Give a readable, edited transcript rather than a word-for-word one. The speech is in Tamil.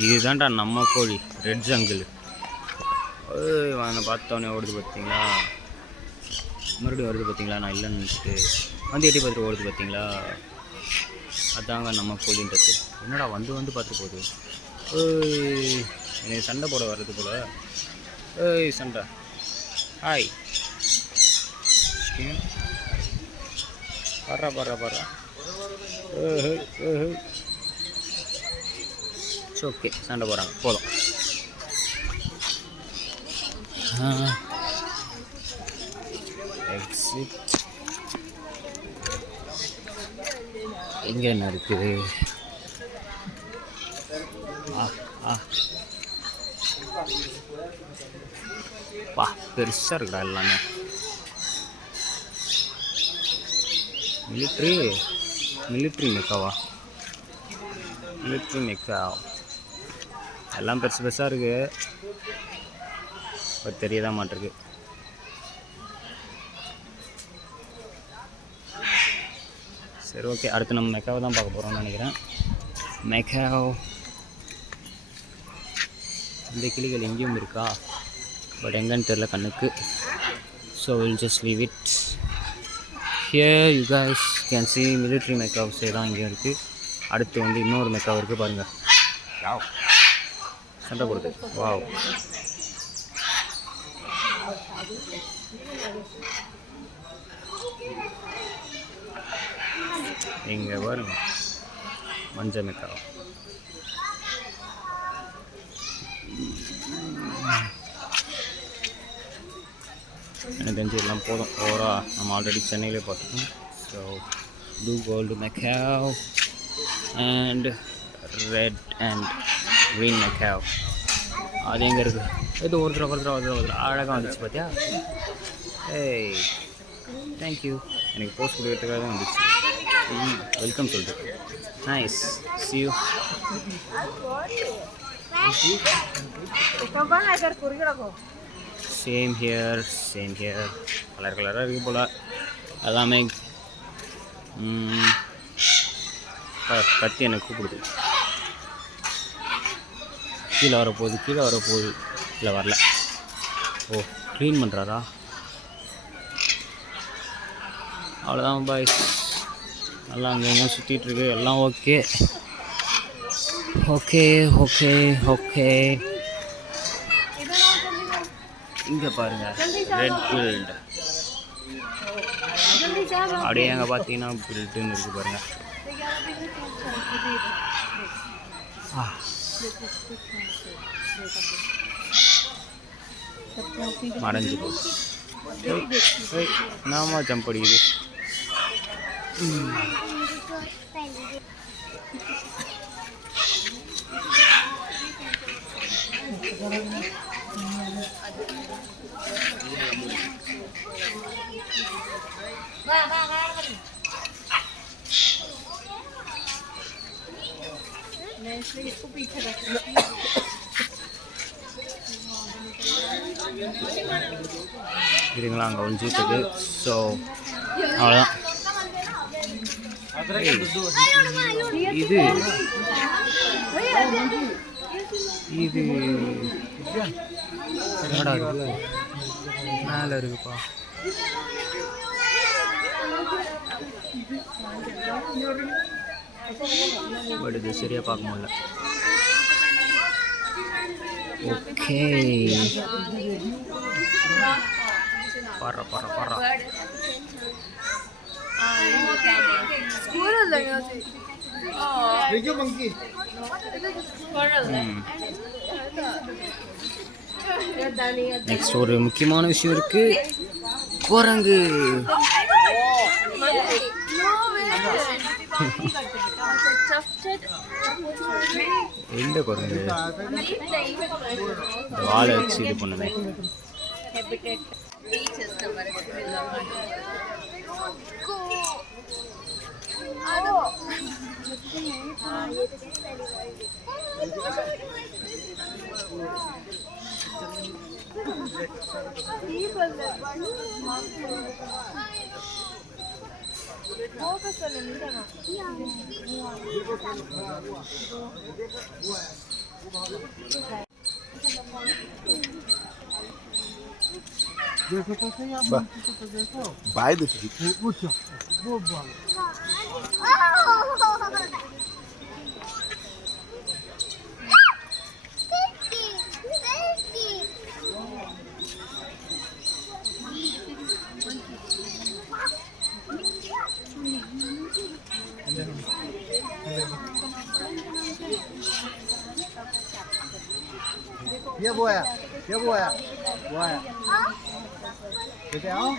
இதுதான்டா நம்ம கோழி, ரெட் ஜங்கிள். பார்த்தோன்னே ஓடுது பார்த்தீங்களா, மறுபடியும் வருது பார்த்தீங்களா. நான் இல்லைன்னு நினச்சிட்டு வந்து எட்டி பார்த்துட்டு ஓடுது பார்த்தீங்களா. அதாங்க நம்ம கோழின்றது. என்னடா வந்து வந்து பார்த்துட்டு போகுது. எனக்கு சண்டை போட வர்றது போல. சண்டை. ஹாய், பர்றா பர்றா பர்றா. ஓகே, சண்டை போடுறாங்க, போதும். எக்ஸிட். எங்கே என்ன இருக்குது? பா, பெருசாக இருக்குடா எல்லாமே. மிலிட்ரி மெக்காவா? மிலிட்ரி மெக்கா எல்லாம் பெருசு பெருசாக இருக்குது. இப்போ தெரியதான் மாட்டிருக்கு. சரி, ஓகே. அடுத்து நம்ம மெக்காவை தான் பார்க்க போகிறோம்னு நினைக்கிறேன். மெக்காவ். இந்த கிளிகள் எங்கேயும் இருக்கா, பட் எங்கன்னு தெரில கண்ணுக்கு. So will just leave it here. You guys can see military மெக்காவ்ஸே தான் இங்கே இருக்குது. அடுத்து வந்து இன்னொரு மெக்காவ் இருக்குது பாருங்கள். வாவ், சண்டை போடுது. வாவ், இங்கே பாருங்க, மஞ்சள் மெக்காவ். எனக்கு தெரிஞ்சு எல்லாம் போதும். ஓவராக நம்ம ஆல்ரெடி சென்னையிலே பார்த்துக்கோம். So blue gold macaw and red and green macaw. அது எங்கே இருக்குது? இது ஒரு தடவை அழகாக வந்துச்சு பார்த்தியா. ஏய், தேங்க்யூ. எனக்கு போஸ்ட் கொடுக்கறதுக்காக தான் வந்துச்சு. வெல்கம் சொல்லிட்டு. Nice, see you. Same here. கலராக இருக்குது போல் எல்லாமே. கத்தி எனக்கு கூப்பிடுது. கீழே வரப்போகுது. இல்லை, வரல. ஓ, க்ளீன் பண்ணுறாரா? அவ்வளோதான் பாய்ஸ். நல்லா அங்கே சுற்றிட்டுருக்கு. எல்லாம் ஓகே. இங்கே பாருங்கள், ரெட் பில்டு. அப்படியே அங்கே பார்த்தீங்கன்னா பில்டுன்னு இருக்குது பாருங்கள். மறைஞ்சு போகுது. நாம ஜம்ப் அடிக்குது. இதுங்களா அங்கே ஒழிஞ்சிட்டு. ஸோ அவ்வளோதான். இது என்னடா இருக்கு? மேலே இருக்குப்பா. பட் இது சரியாக பார்க்க முடியல. ஓகே, பாடுறா. நெக்ஸ்ட் ஒரு முக்கியமான விஷயம் இருக்கு. குரங்கு. எந்த குரங்கு? இந்த வாழை வச்சு இது பண்ணுமே. देखो तो सही आप वाह। तो देखो बाय देखिए वो बोल ये वो आया वो आया ठीक है आओ